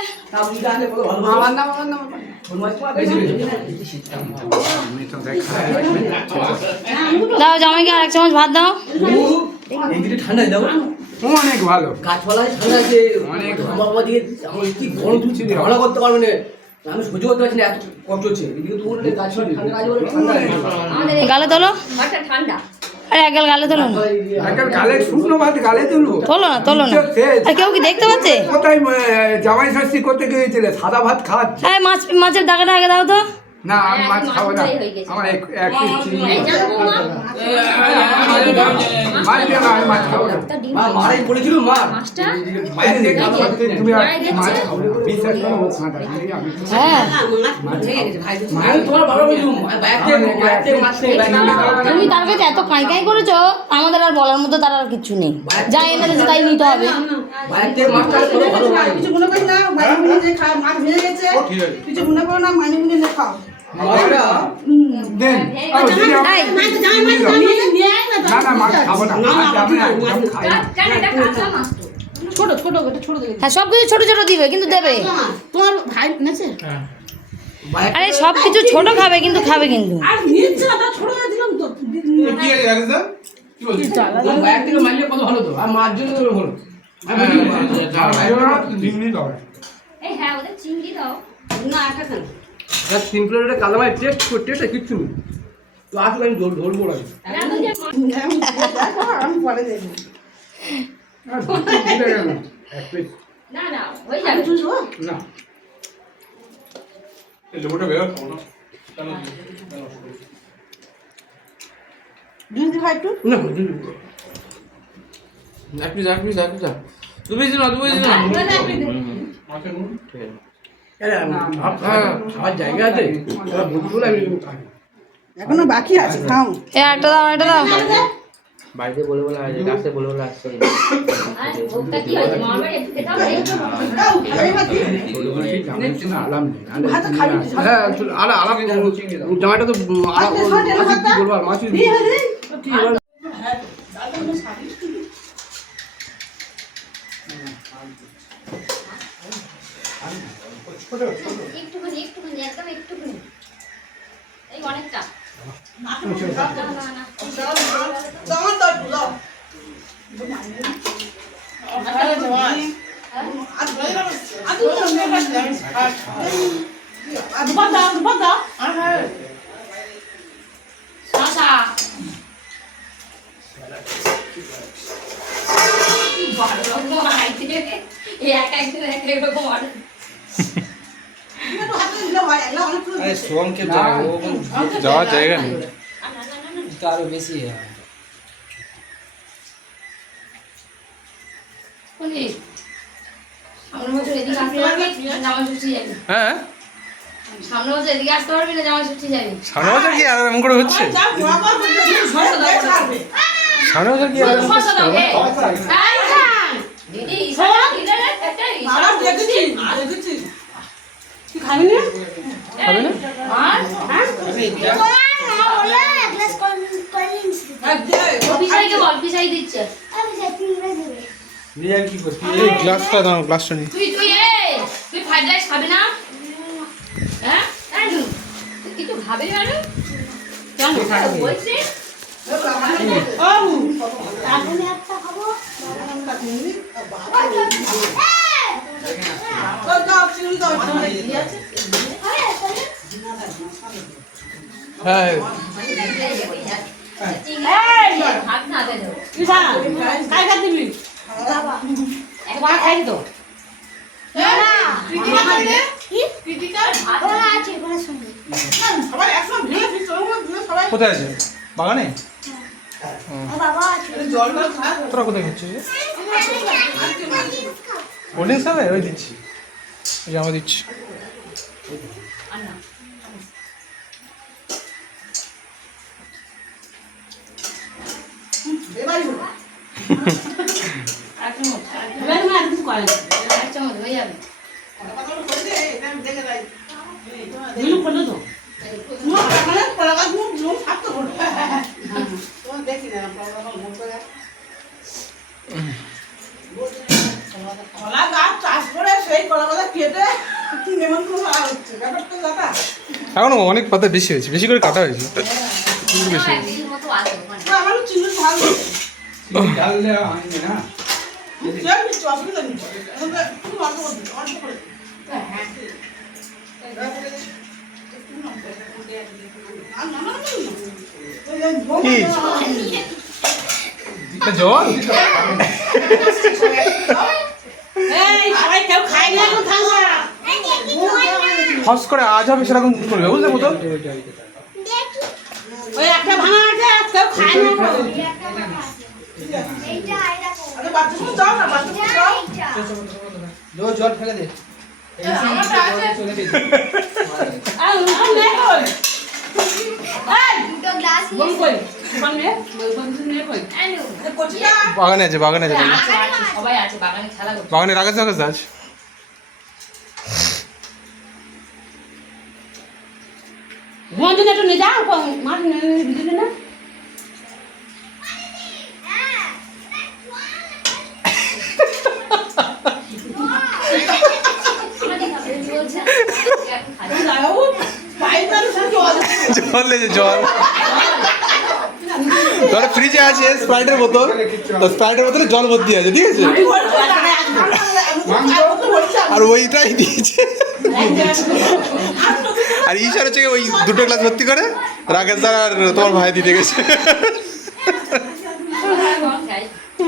দাও জামাইকে আর এক চামচ ভাত দাও অনেক ভালো গাছপালা ঠান্ডা আছে অনেক আমার বাবা দিকে আমার কি গরম তুলছে ঝামেলা করতে পারবে না আমি সহ্য করতে পারছি না এত কষ্ট হচ্ছে এদিকে তো বললে গাছপালা ঠান্ডা কাজ বলে ঠান্ডা লাগে গালে তোলো আরে এক গাল গালে তোলো না এখন গালে শুকনো ভাত গালে তুলবো তোলো না আর কেউ কি দেখতে পাচ্ছে কোথায় জামাই ষষ্ঠী করতে গিয়েছিলে সাদা ভাত খাওয়াচ্ছে এই মাছের টাকাটা আগে দাও তো না আমি মাছ খাবো না আমার এক পিস চিংড়ি মাছ দিয়ে না আমি মাছ খাবো না মা মারাই বলেছিল মা মায়ের দিয়ে খাবো না, তুমি আর মাছ খাবো না বিশ্বাস করো ও খাঁটা আমি হ্যাঁ আমি তোমার বাবা বলেছিল বাইরে মাছ নেই তুমি তার কাছে এত কাঁই কাঁই করেছো আমাদের আর বলার মতো তার আর কিচ্ছু নেই যা এনে দিয়েছে তাই নিতে হবে বাইরে মাছটা কত ভালো লাগে কিছু মনে করি না মানি মুনি যে খাও মাছ ভেজে গেছে কিছু মনে করো না মানি মুনি না খাও মাছটা দেন ও দিদি এই, না না মাছ খাবো না মাছ আমি একদম খাই না। ছোট ছোট এটা ছোট দেখে হ্যাঁ সব কিছু ছোট ছোট দিবে কিন্তু দেবে তোমার ভাই নেছে আরে সব কিছু ছোট খাবে কিন্তু খাবে কিন্তু আর নিচ্ছে না তা ছোট করে দিলাম তো কি আছে রাকেশ দা কি বলছিস বাইরে থেকে মারলে কত ভালো তো আর মাছ জন্য তো ভালো চিংড়ি দাও না একটা খান তিন প্লেটের কালামাই টেস্ট কিচ্ছু নেই তো আসলে আমি ধরবো না আমি পরে দেখি আর দিলে কেন? এক পিস না না হয়ে যাবে না এই লেবুটা বের খাবো না কেন জুস দি ভাই একটু না এক পিস দু পিস না মাছের নুন খাওয়ার জায়গা আছে বুঝবো আমি এখনো বাকি আছে খাও এ একটা দাও বাড়িতে বলে আছে গাছে বলে আসছে আর ভোগটা কি হয়েছে মামার একটু খেতে হবে আলাম ভাত খাবি হ্যাঁ আলাপ জামাইটা তো কি বলবো আর মাছ একটুখানি একদম একটুখানি এই অনেকটা না দাও দাও যাওয়ার জায়গা নেই আরো বেশি সামনের বছর এদিকে আসতে পারবি জামা ষষ্ঠী যাবি হ্যাঁ সামনের বছর এদিকে আসতে পারবি না জামা ষষ্ঠী যাবি সামনে বছর কি আর এমন করে হচ্ছে সামনে বছর কি আর এমন করছে? দিদি খাবি না হবে না পিসাইকে বল পিসাই দিচ্ছে কি করছি এই গ্লাসটা দাও গ্লাসটা নিয়ে তুই ফ্রাইড রাইস খাবি না হ্যাঁ তুই কিছু খাবি না রে কেন বলছি হ্যাঁ ভাত না দে কাই খাই দিবি একবার খাই তো সবাই একসঙ্গে ভিড়ে সবাই কোথায় আছে বাগানে জল খা তোরা কোথায় খেয়েছিস কোল্ড ড্রিঙ্কস খাবে ওই দিচ্ছি ওই জামা দিচ্ছি এবারে এক চামচ এবারে না কিছু করে এক চামচ হয়ে যাবে দিলু করলো তো মানে পড়াকা মুখ ফাটতো করবে তোমার দেখি না পড়াকা মুখ করে কলা গাছ চাষ করে সেই কলা গাছ কেটে এমন করে হচ্ছে ব্যাপারটা দাদা এখনো অনেক পাতা বেশি হয়েছে বেশি করে কাটা হয়েছে কিন্তু বেশি হয়েছে। দিদির মতো আছে ওখানে আমার চিনি ভালো ডাল দেওয়া হয়নি না চেয়ার নিচ্ছি অসুবিধা নেই খুব অল্প করছি অল্প করে কি এটা জল এই সবাই কেউ খায় না এখন থাকবা হস করে আজ হবে সেরকম করবে বুঝলে বোতল ওই একটা ভাঙা আছে কেউ খায় না আরে বাথরুমে যাও না বাথরুমে যাও জল ফেলে দে আর উনকো নেই কই এই দুটো গ্লাস বল কই সুপার নে বল নে কই আনু কোচিটা বাগানে আছে বাগানে আছে আছে আছে সবাই আছে বাগানে খেলা করছে বাগানে রাখাছে রাখাছে আছে বন্ধু না তো নে যাও মার নে দিদি না যাও পাইপার জল জল লেছে জল ধরো ফ্রিজে আছে স্প্রাইটের বোতল তো স্প্রাইটের বোতলে জল ভর্তি আছে ঠিক আছে আর ওইটাই দিয়েছে আর ঈশ্বর হচ্ছে ওই দুটো গ্লাস ভর্তি করে রাকেশ দার আর তোমার ভাই দিতে গেছে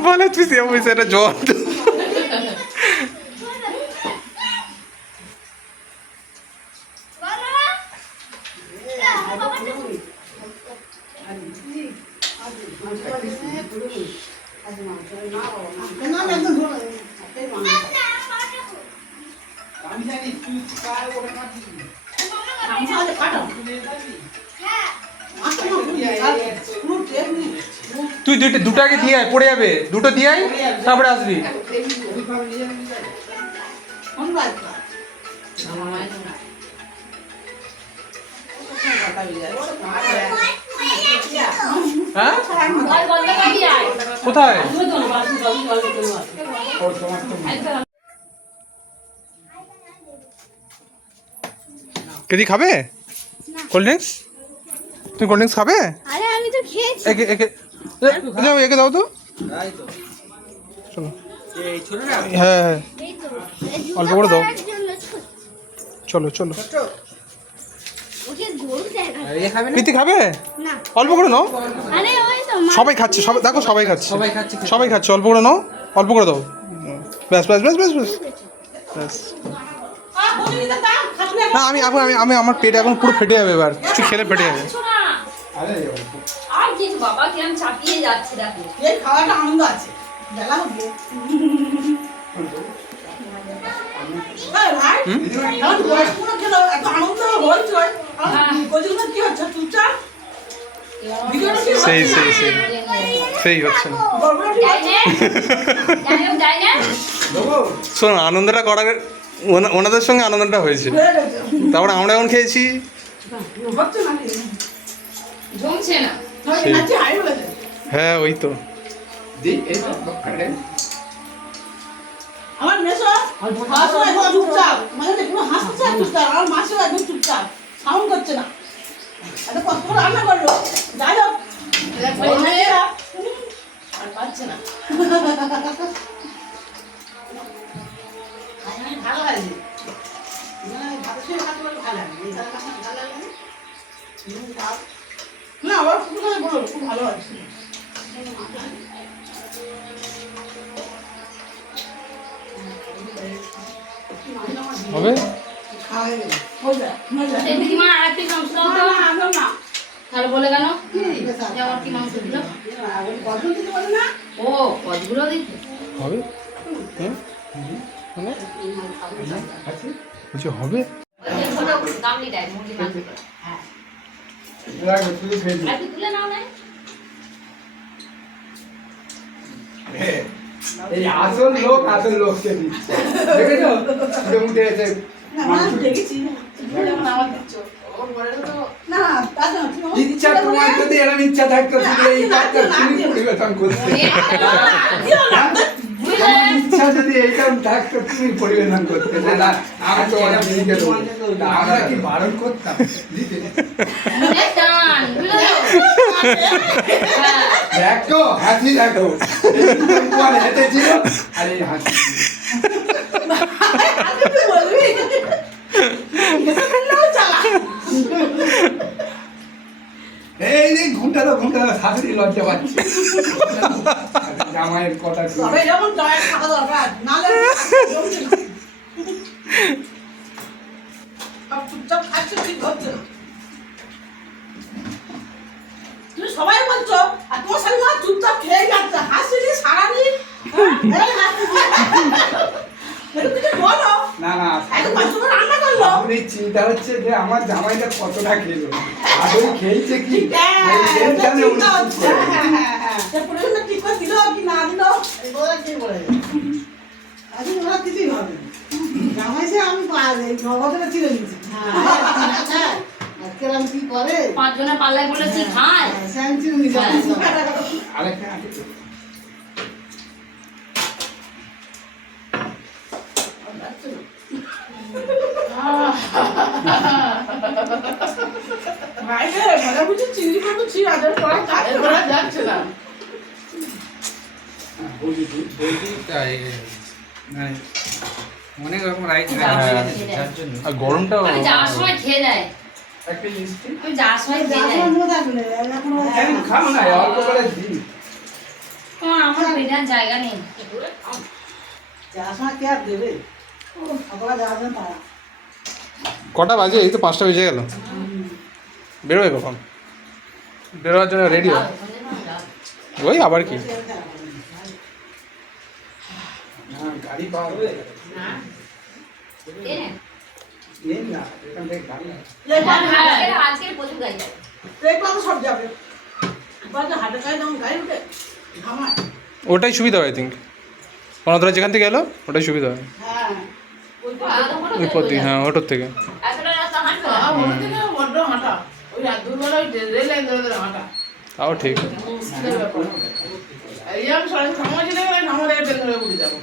বলে তুই সে এটা জল তুই দুটো আগে দিয়ে আয়, পড়ে যাবে, দুটো দিয়ে আয় তারপরে আসবি। হ্যাঁ কোথায়? কেদি খাবে কোল্ড ড্রিঙ্কস? তুমি কোল্ড ড্রিঙ্কস খাবে? আরে আমি তো খেয়েছি। একে একে যাও, একে দাও তো। চলো। হ্যাঁ হ্যাঁ, এই তো অল্প করে দাও। চলো চলো। ওকে জোর দেখা প্রীতি খাবে? না। অল্প করে নাও। আরে ওই তো সবাই খাচ্ছে, সবাই দেখো, সবাই খাচ্ছে, সবাই খাচ্ছে। অল্প করে নাও, অল্প করে দাও। ব্যাস ব্যাস ব্যাস ব্যাস ব্যাস ব্যাস। না আমি এখন আমি আমার পেট এখন পুরো ফেটে যাবে, এবার কিছু খেলে ফেটে যাবে। আরে আর কিন্তু বাবা কেমন চাপিয়ে যাচ্ছে দেখো। এই খাওয়াটা আনন্দ আছে বেলা হবে ভাই এখন বয়স্করা খেলো এত আনন্দ হচ্ছে কোচিংটা কি হচ্ছে চুপচাপ ভিডিওটা কি সেই সেই সেই সেই হচ্ছে না। গল্পটা কি যাই না শোন, আনন্দটা করার ওনাদের সঙ্গে আনন্দটা হয়েছে, হয়ে গেছে তারপরে আমরা এখন খেয়েছি। হচ্ছে নাকি জমছে না। নাচি হাই বলেছে হ্যাঁ ওই তো। দি এই আরে আমার মেসো হাসো একদম চুপচাপ মানে পুরো হাসছে চুপচাপ আমার মাসিও একদম চুপচাপ সাউন্ড করছে না এত কষ্ট করে রান্না করলো যাই হোক আর পাচ্ছে না ভালো লাগে না আবার খুব ভালো বলো খুব ভালো আছে হবে? এই দিদিমা আর একটু মাংস দাও তো। তাহলে বলে কেন যে আমার কি মাংস দিল? ও কতগুলো দিতে? হবে? হ্যাঁ মানে বলছি হবে? ছোট গামলি দেয় মুরগি মাংস। হ্যাঁ রাখো তুই খেয়ে আর কি তুলে নাও না। এই আসল লোককে দিচ্ছে দেখেছো যে উঠে এসে দেখেছি আমার দিচ্ছ না দাদা ইচ্ছা তোমার যদি এরকম ইচ্ছা থাকতো তুমি এই কাজটা তুমি পরিবেশন করতে ইচ্ছা যদি এইরকম থাকতো তুমি পরিবেশন করতে না আমি তো অনেক নিয়ে গেল আমরা কি বারণ করতাম দিতে টান বুঝলে দেখো হাসি দেখো কোন হেঁটে ছিল আর এই হাসি বলবি এই যে ঘুমটা শাশুড়ি লজ্জা পাচ্ছে জামাইয়ের কথা তবে এরকম জয়ের থাকা দরকার নাহলে সব চুপচাপ খাচ্ছে ঠিক হচ্ছে না তুমি সবাই বলছো আর তোমার স্বামী মা চুপচাপ খেয়ে যাচ্ছে হাসি সারাদিন কিছু বলো না এত কষ্ট করে রান্না করলো আপনি চিন্তা হচ্ছে যে আমার জামাইটা কতটা খেলো আদৌ খেয়েছে কি এইখানে উনি চুপ করে গেলেন। ঠিক করে দিল কি না দিল এগুলো কি বলে আজ ওরা কিছুই হবে জামাই সে আমি নগদে ছিল নিচ্ছি আজকে আমি কি করে 5 জনের পাল্লায় বলে কি খায় স্যাংচি নিয়ে আরেকটা আছে তো। বাইরে মজা বুঝি চিংড়ি করবো ছি আজ করা যাচ্ছে না অনেক রকম রাইট আর গরমটা আমি যাওয়ার সময় খেয়ে নেয়। একটা মিষ্টি আমি যাওয়ার সময় খেয়ে নেয়। খাও না অল্প করে দিই আমার পেটার জায়গা নেই। যাওয়ার সময় কে আর দেবে সকালে যাওয়ার জন্য তারা কটা বাজে? এই তো 5টা বেজে গেল। বেরোবে কখন? বেরোবার জন্য রেডি হয় ওই আবার কি? গাড়ি পাওয়া যাবে না। এনে। এই না এখান থেকে গাড়ি আছে। আজকে প্রচুর গাড়ি যাবে। এই পাতা সব যাবে বাজার হাটে গায়ে যখন গাড়ি উঠে ঘামায় ওটাই সুবিধা হয় আই থিঙ্ক কর্ণতলা যেখান থেকে এলো ওটাই সুবিধা হয় হ্যাঁ উপর দিকে, হ্যাঁ অটোর থেকে। এতটা রাস্তা হাঁটতে আর ওর থেকে বড্ড হাঁটা ওই রাত দুপুরবেলা ওই রেল লাইন ধরে ধরে হাঁটা তাও ঠিক। মুশকিলের ব্যাপার এই আমি সরাসরি খামার চলে গেলে খামার থেকে ট্রেন ধরে উঠে যাবো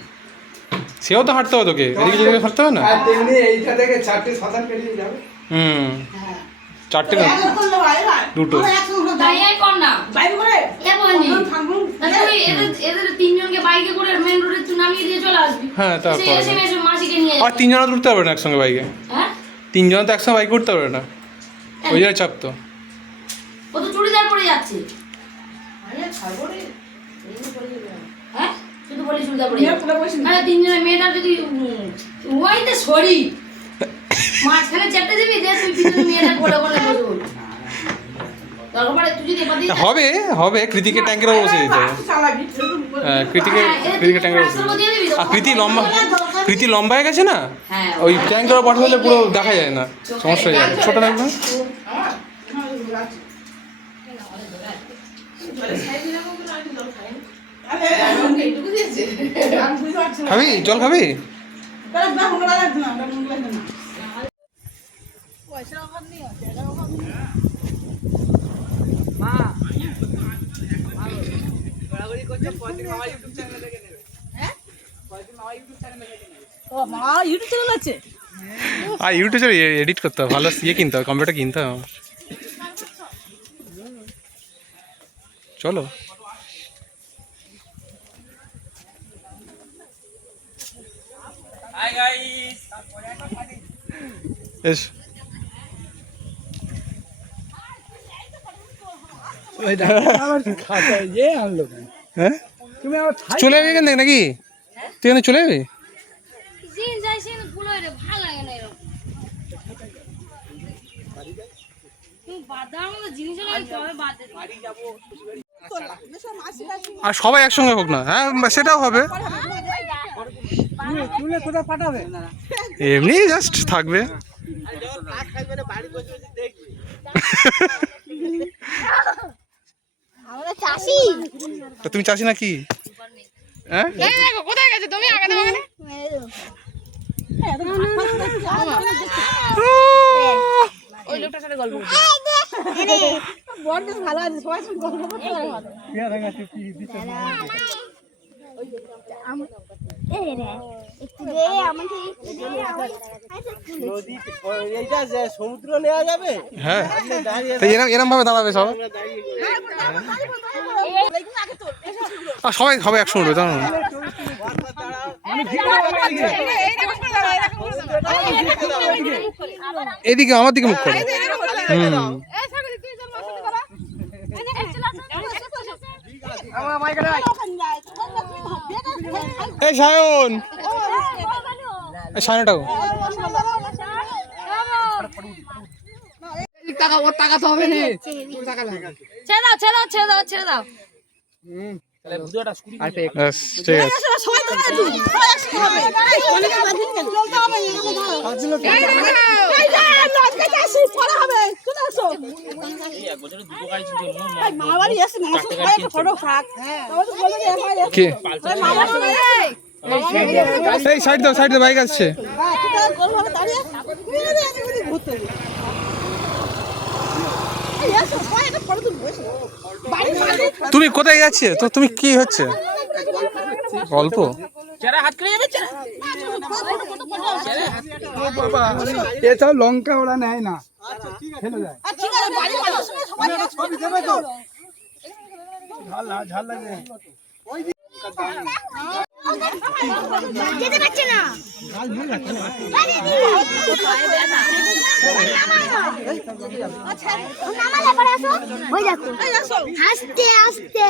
সেও তো হাঁটতে হবে তোকে, এদিকে যেদিকে হাঁটতে হবে না। আর তেমনি এইটা থেকে 4টে সাঁতার পেরিয়ে যাবে। হুম, 4টে না, এক করলে হয় না 2টো। আমরা একসঙ্গে তাই এই কর না। বাইরে করে এ বলনি। থামবো তাহলে তুই এদের তিনজনকে বাইকে করে মেন রোডে তুই নামিয়ে দিয়ে চলে আসবি। হ্যাঁ, তারপর এসে এসে মাসিকে নিয়ে আর 3 জন তো উঠতে পারবে না একসঙ্গে বাইকে, হ্যাঁ 3 জন তো একসঙ্গে বাইকে উঠতে পারবে না, ওই জায়গায় চাপ তো। ও তো চুড়িদার পরে যাচ্ছে। আমি ছাড়বো রে এই করে যাবে হ্যাঁ শুধু বলি চুড়িদার পরে মেয়ে যাচ্ছে। পুরো বসে আরে তিনজনের মেয়েটা যদি ওইতে সরি মাঝখানে চেপে দিবি যে তুই তিনজনের মেয়েটা কোলে কোলে বসে বল। দরকার পড়ে তুই যদি এবার দিয়ে হবে হবে, কৃতিকে ট্যাঙ্কের উপর বসে দিতে হবে। চালাবি হ্যাঁ, কৃতিকে ট্যাঙ্কের উপর বসে দিতে হবে। আর কৃতি লম্বা হয়ে গেছে না, হ্যাঁ ওই ট্যাঙ্কের উপর পাঠালে পুরো দেখা যায় না, সমস্যা হয়ে যাবে। ছোট লাগবে না? খাবি জল খাবি? ইউটিউব চ্যানেল আছে আর ইউটিউবে এডিট করতে হবে, ভালো ইয়ে কিনতে হবে, কম্পিউটার কিনতে হবে আমার। চলো এস, হ্যাঁ চলে যাবি এখান থেকে নাকি? তুই এখানে চলে যাবি? জিন যাই সিন গুলো রে ভালো লাগে না এরকম তুমি বাদার মতো জিনিস লাগে তবে বাদ দে আর সবাই একসঙ্গে হোক না, হ্যাঁ সেটাও হবে, এমনি জাস্ট থাকবে। আমরা চাষি তা তুমি চাষি নাকি? হ্যাঁ কোথায় গেছে তুমি আগে দাও এখানে ওই লোকটার সাথে গল্প করতে বড় ভালো আছে সবাই সঙ্গে গল্প করতে পারে সমুদ্র নেওয়া যাবে। হ্যাঁ, তাই এরম ভাবে দাঁড়াবে সব, আর সবাই সবাই একসঙ্গে উঠবে, জানো না? এদিকে আমার দিকে মুখ করে। এই সায়ন, এই সায়নটাও ছেড়ে দাও ছেড়ে দাও ছেড়ে দাও ছেড়ে দাও ব্যাস, ঠিক আছে। সবাই তো আছে সবাই একসাথে হবে চলতে হবে এই যে আজকে চাষি পড়া হবে চলে আসো মামা বাড়ি এসে মামা সবাই একটা ফটো থাক তবে তো বলে যে কে? মামা এই সাইড দাও, সাইড দাও, বাইক আসছে। গোলভাবে দাঁড়িয়ে ঘুরতে সবাই একটা ফটো তুলবো বাড়ি তুমি কোথায় যাচ্ছে তো? তুমি কি হচ্ছে গল্প? এসব লঙ্কা ওরা নেয় না, ফেলে যায়। ঠিক আছে বাড়ি মানুষ সবাই ছবি দেবে তো? ঝাল লাগে। যেতে পারছে না আস্তে আস্তে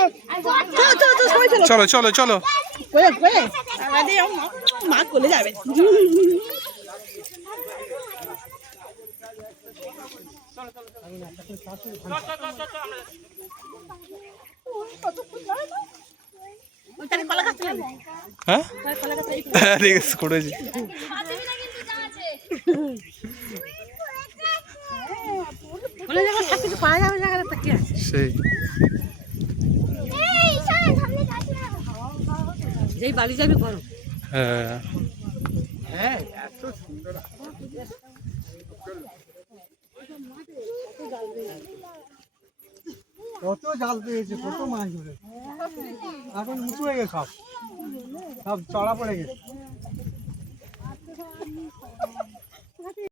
চলো চলো চলো, মা কোলে যাবে হ্যাঁ ঠিক আছে করেছি। বলে যখন সব কিছু পাওয়া যাবে জায়গাটা তা কি আছে সেই যেই বালি যাবি গরম হ্যাঁ হ্যাঁ এত সুন্দর কত জাল পেয়েছে, কত মাছ ধরে, এখন উঁচু হয়ে গেছে, সব চড়া পড়ে গেছে।